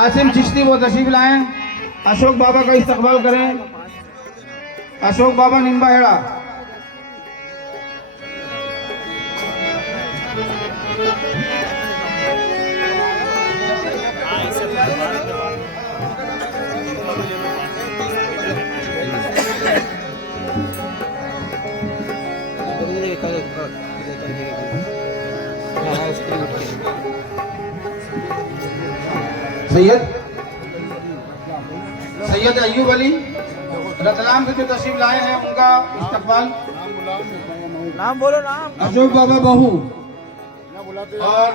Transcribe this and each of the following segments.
आसिम चिश्ती वो तशरीफ लाएं। अशोक बाबा का इस्तकबाल करें। अशोक बाबा निम्बा हेड़ा। सैयद अय्यूब अली रतलाम से जो तशरीफ लाए हैं उनका इस्तकबाल। नाम बोलो नाम। अशोक बाबा बहू और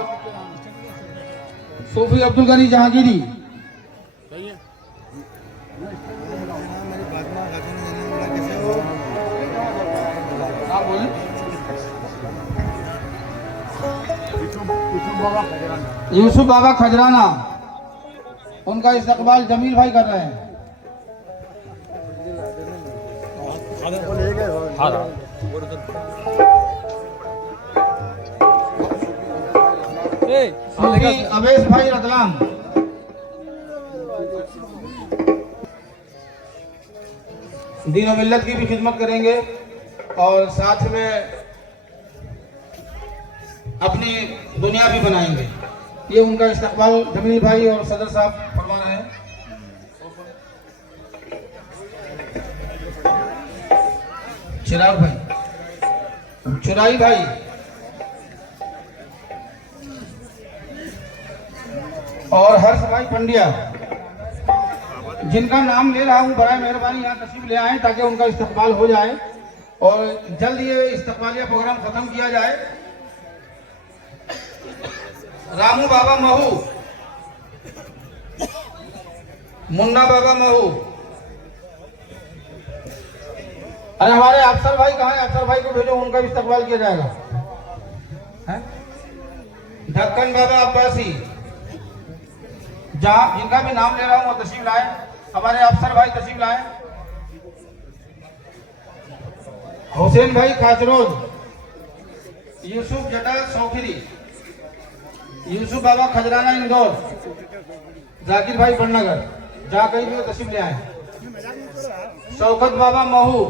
सूफी अब्दुल गनी जहांगीरी। यूसुफ बाबा खजराना, उनका इस्तकबाल जमील भाई कर रहे हैं। अवेश भाई रतलाम। दीन और मिल्लत की भी खिदमत करेंगे और साथ में अपनी दुनिया भी बनाएंगे। ये उनका इस्तकबाल जमील भाई और सदर साहब फरमा रहे हैं। चिराग भाई, चुराई भाई, और हर्ष भाई पंड्या, जिनका नाम ले रहा हूं बराए मेहरबानी यहाँ तशरीफ ले आए ताकि उनका इस्तकबाल हो जाए और जल्द ये इस्तकबालिया प्रोग्राम खत्म किया जाए। रामू बाबा महू, मुन्ना बाबा महू। अरे हमारे अफसर भाई कहाँ है? अफसर भाई को भेजो, उनका भी इस्तकबाल किया जाएगा। ढक्कन बाबा अब्बासी, जहां जिनका भी नाम ले रहा हूं वो तशरीफ लाए। हमारे अफसर भाई तशरीफ लाए। हुसैन भाई खाचरोज, यूसुफ जटा सौखरी, यूसुफ बाबा खजराना इंदौर, जाकिर भाई बननगर, जहाँ कहीं भी वो तशरीफ ले आए। शौकत बाबा महू,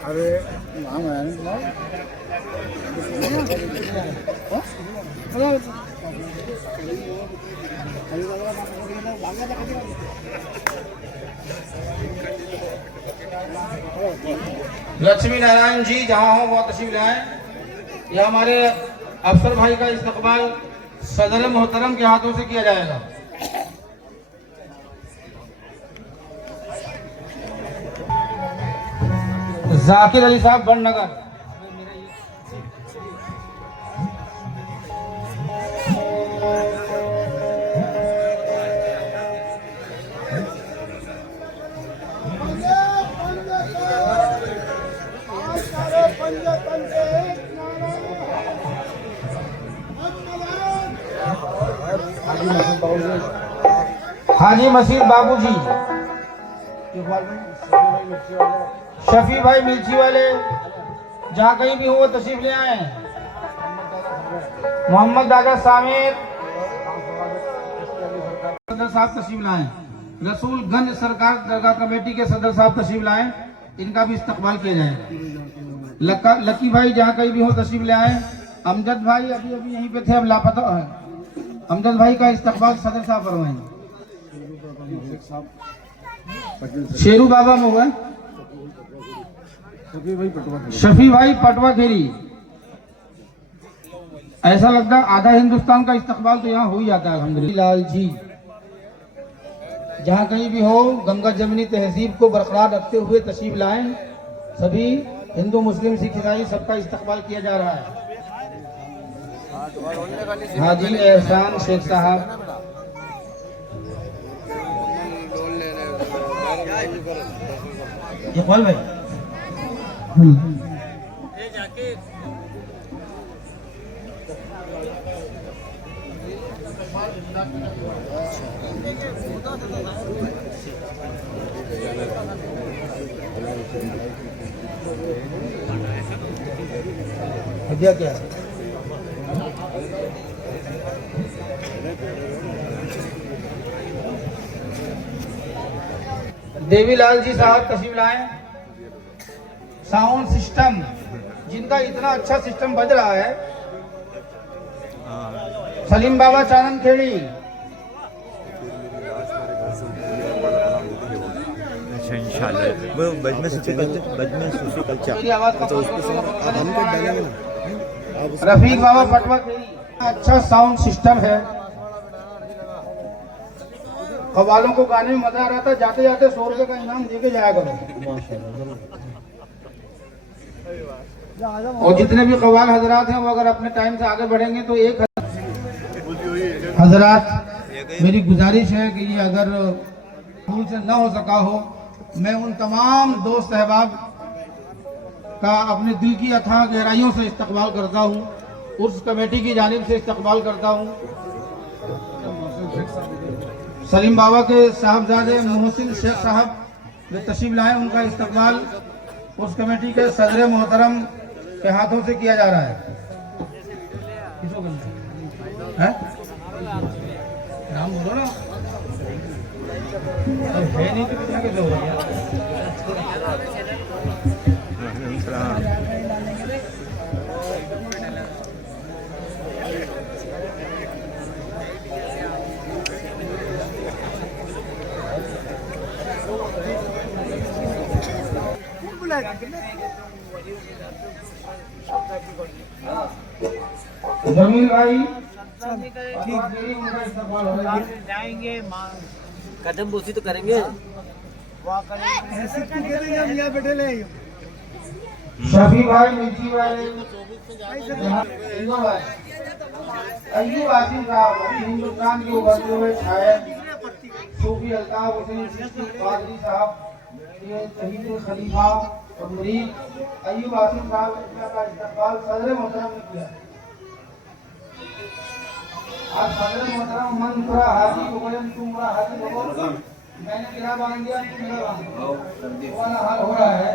अरे नाम है लक्ष्मी नारायण जी, जहाँ हो वो तशरीफ ले आए। यह हमारे अफसर भाई का इस्तकबाल सदर मोहतरम के हाथों से किया जाएगा। जाकिर अली साहब बननगर, हाजी मसीद बाबूजी, शफी भाई मिर्ची वाले, जहाँ कहीं भी हो वो तशरीफ ले आए। मोहम्मद दादा सामिर सदर साहब तशरीफ लाए। रसूलगंज सरकार दरगाह कमेटी के सदर साहब तशरीफ लाए, इनका भी इस्तकबाल किया जाए। लकी भाई जहाँ कहीं भी हो तशरीफ ले आए। अमजद भाई अभी अभी यहीं पे थे, अब लापता है। अमजद भाई का इस्तकबाल सदर साहब फरमाएंगे। शेरू बाबा मोह, शफी भाई पटवा खेरी। ऐसा लगता है आधा हिंदुस्तान का इस्तकबाल तो यहाँ हो ही जाता है अल्हम्दुलिल्लाह। लाल जी, जहाँ कहीं भी हो गंगा जमनी तहजीब को बरकरार रखते हुए तशरीफ लाएं। सभी हिंदू मुस्लिम सिख ईसाई सबका इस्तकबाल किया जा रहा है। हाजी एहसान शेख साहब, इकबाल भाई, हदिया क्या है? देवीलाल जी साहब तशरीफ लाए। साउंड सिस्टम जिनका इतना अच्छा सिस्टम बज रहा है, सलीम बाबा चानन खेड़ी। अच्छा इंशाल्लाह वो बजने सूफी कल्चर मेरी आवाज का अब हम कट डालेंगे ना, आप उसको रफीक बाबा पटवा खेड़ी। अच्छा साउंड सिस्टम है। कव्वालों को गाने में मजा आ रहा था, जाते जाते 100 रुपए का इनाम देके जाया करो। और जितने भी कव्वाल हजरात हैं वो अगर अपने टाइम से आगे बढ़ेंगे तो एक हजरात मेरी गुजारिश है कि ये अगर भूल से न हो सका हो, मैं उन तमाम दोस्त अहबाब का अपने दिल की अथाह गहराइयों से इस्तकबाल करता हूँ, उस कमेटी की जानिब से इस्तकबाल करता हूँ। सलीम बाबा के साहबजादे मोहसिन शेख साहब जो तशरीफ लाए, उनका इस्तकबाल उस कमेटी के सदर मोहतरम के हाथों से किया जा रहा है। नाम बोलो ना, है नहीं तो कितना कैसे हो गया? जमील भाई जाएंगे कदम बोसी तो करेंगे। शफी भाई, मिर्ची भाई, अय्यूब आसिम साहब हिंदुस्तान के उभरते हुए शायर सूफी अल्ताफ हुसैन चिश्ती कादरी साहब, ये शहीद खलीफा और मुरीद अय्यूब आसिम साहब का इस्तकबाल सदर मोहतरम ने किया। आज सदर मोहतरम मन पूरा हाजी मुकदम तुम पूरा हाजी हो, मैंने गिरा बांध दिया, तुम मेरा बांध दो, वो वाला हाल हो रहा है।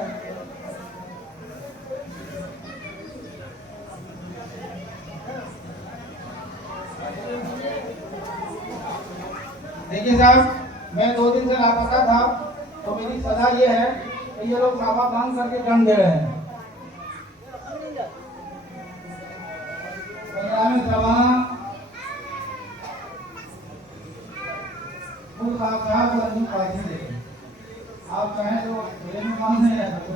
देखिए साहब, मैं 2 दिन से लापता था, तो मेरी सजा ये है कि ये लोग साफा बांध करके जंग दे रहे हैं। आप चाहें तो मेरे में बांध नहीं रह सकते।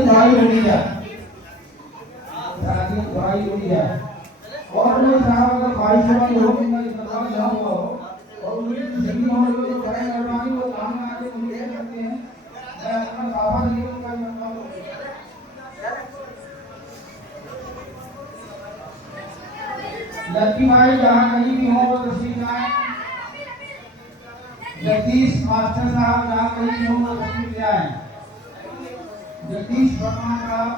भाई उड़िया भाई उड़िया और मैं साहब अगर भाई सवाल हो मैं सरकार जाऊंगा और उनकी जिंदगी में जो खड़े करवानी वो सामने आके मुझे करते हैं, मैं अपना साफा नहीं दूंगा। मतलब लड़की भाई जहाँ कहीं भी हो वो तस्वीर लाए। जगदीश मास्टर साहब जहाँ कहीं भी हो वो तस्वीर ले आए। जगदीश वर्मा साहब,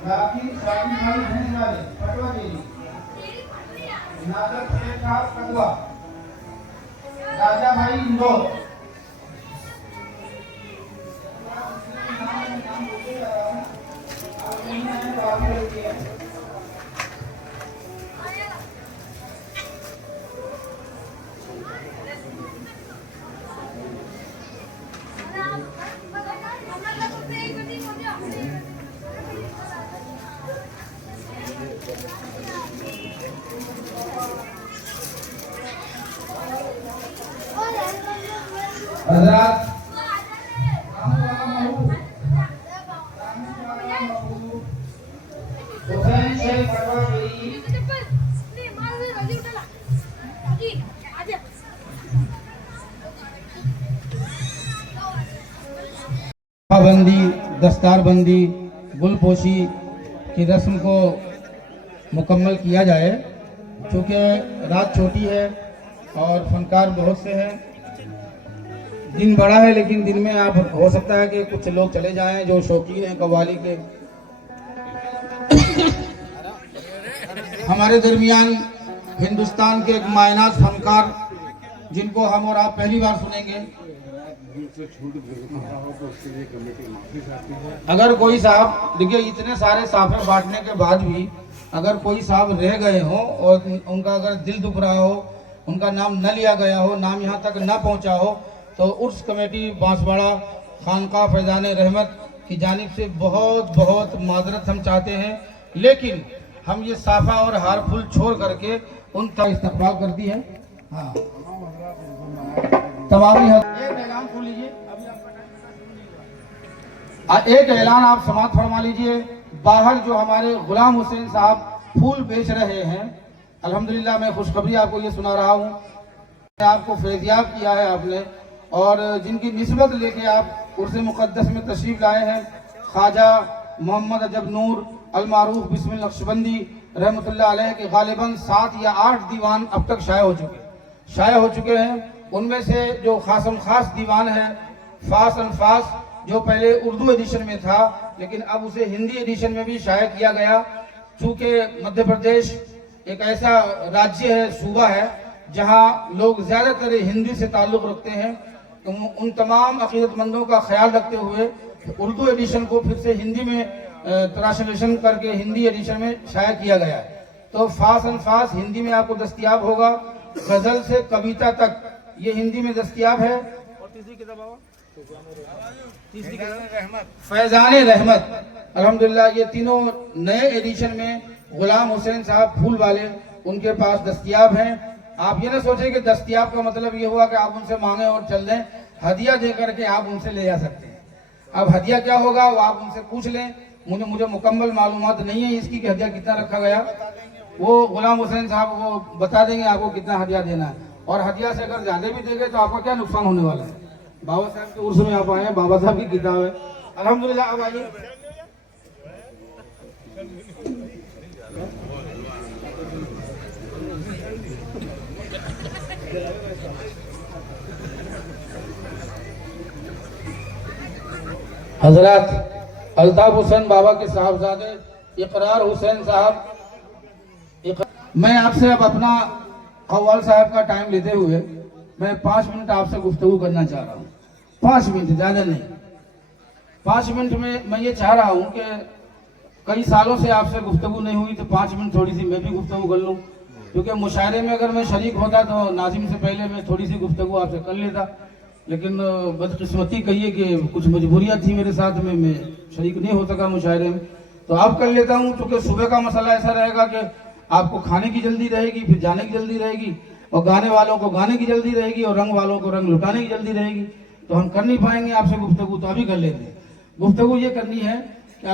शाकिर भाई भैंस वाले पटवा देवी, नादर शेख साहब कदवा, राजा भाई इंदौर, हजरात हुसैन शेख पटवा देवी, बंदी, दस्तारबंदी, गुलपोशी की रस्म को मुकम्मल किया जाए, क्योंकि रात छोटी है और फनकार बहुत से हैं। दिन बड़ा है लेकिन दिन में आप हो सकता है कि कुछ लोग चले जाएं जो शौकीन हैं कव्वाली के, हमारे दरमियान हिंदुस्तान के एक मायनाज फनकार जिनको हम और आप पहली बार सुनेंगे। अगर कोई साहब, देखिए इतने सारे साफे बांटने के बाद भी अगर कोई साहब रह गए हो और उनका अगर दिल दुख रहा हो, उनका नाम न लिया गया हो, नाम यहाँ तक न पहुँचा हो, तो उर्स कमेटी बांसवाड़ा खानका फैजान रहमत की जानिब से बहुत बहुत माजरत हम चाहते हैं। लेकिन हम ये साफा और हार फूल छोड़ करके उन तक इस्तकबाल करती है। हाँ, तमामी एक ऐलान सुन लीजिए, एक ऐलान आप समाप्त फरमा लीजिए। बाहर जो हमारे गुलाम हुसैन साहब फूल बेच रहे हैं, अल्हम्दुलिल्लाह मैं खुशखबरी आपको ये सुना रहा हूँ, आपको फैज़याब किया है आपने, और जिनकी निस्बत लेके आप उर्स मुक़द्दस में तशरीफ लाए हैं, ख्वाजा मोहम्मद अजब नूर अल मारूफ बिस्मिल नक्शबंदी रहमतुल्लाह अलैह के गालिबन 7 या 8 दीवान अब तक शाया हो चुके हैं। उनमें से जो खासम खास दीवान है फास एंड फास, जो पहले उर्दू एडिशन में था लेकिन अब उसे हिंदी एडिशन में भी शाया किया गया। चूँकि मध्य प्रदेश एक ऐसा राज्य है, सूबा है, जहाँ लोग ज़्यादातर हिंदी से ताल्लुक़ रखते हैं, तो उन तमाम अक़ीदतमंदों का ख्याल रखते हुए उर्दू एडिशन को फिर से हिंदी में ट्रांसलेशन करके हिंदी एडिशन में शाया किया गया है। तो फास एंड फास हिंदी में आपको दस्तयाब होगा, गज़ल से कविता तक ये हिंदी में दस्तयाब है। और तीसरी किताब फैजान रहमत, अल्हम्दुलिल्लाह ये तीनों नए एडिशन में गुलाम हुसैन साहब फूल वाले उनके पास दस्तयाब हैं। आप ये ना सोचें कि दस्तयाब का मतलब ये हुआ कि आप उनसे मांगे और चल दें, हदिया दे करके आप उनसे ले जा सकते हैं। अब हदिया क्या होगा वो आप उनसे पूछ लें, मुझे मुकम्मल मालूमात नहीं है इसकी कि हदिया कितना रखा गया, वो गुलाम हुसैन साहब वो बता देंगे आपको कितना हदिया देना है। और हदिया से अगर ज्यादा भी देंगे तो आपका क्या नुकसान होने वाला है। बाबा साहब के उर्स में आप आए हैं, बाबा साहब की किताब है, अल्हम्दुलिल्लाह। अब आइए, हजरत अल्ताफ हुसैन बाबा के साहबजादे इकरार हुसैन साहब, मैं आपसे अब अपना कव्वाल साहब का टाइम लेते हुए मैं 5 मिनट आपसे गुफ्तगू करना चाह रहा हूँ। 5 मिनट, ज़्यादा नहीं। 5 मिनट में मैं ये चाह रहा हूँ कि कई सालों से आपसे गुफ्तगू नहीं हुई, तो 5 मिनट थोड़ी सी मैं भी गुफ्तगू कर लूँ, क्योंकि मुशायरे में अगर मैं शरीक होता तो नाज़िम से पहले मैं थोड़ी सी गुफ्तगू आपसे कर लेता, लेकिन बदकिस्मती कहिए कि कुछ मजबूरियाँ थी मेरे साथ में, मैं शरीक नहीं हो सका मुशायरे में। तो अब कर लेता हूँ, क्योंकि सुबह का मसला ऐसा रहेगा कि आपको खाने की जल्दी रहेगी, फिर जाने की जल्दी रहेगी, और गाने वालों को गाने की जल्दी रहेगी, और रंग वालों को रंग लुटाने की जल्दी रहेगी, तो हम कर नहीं पाएंगे आपसे गुफ्तगू। तो अभी कर लेते हैं। गुफ्तगू ये करनी है कि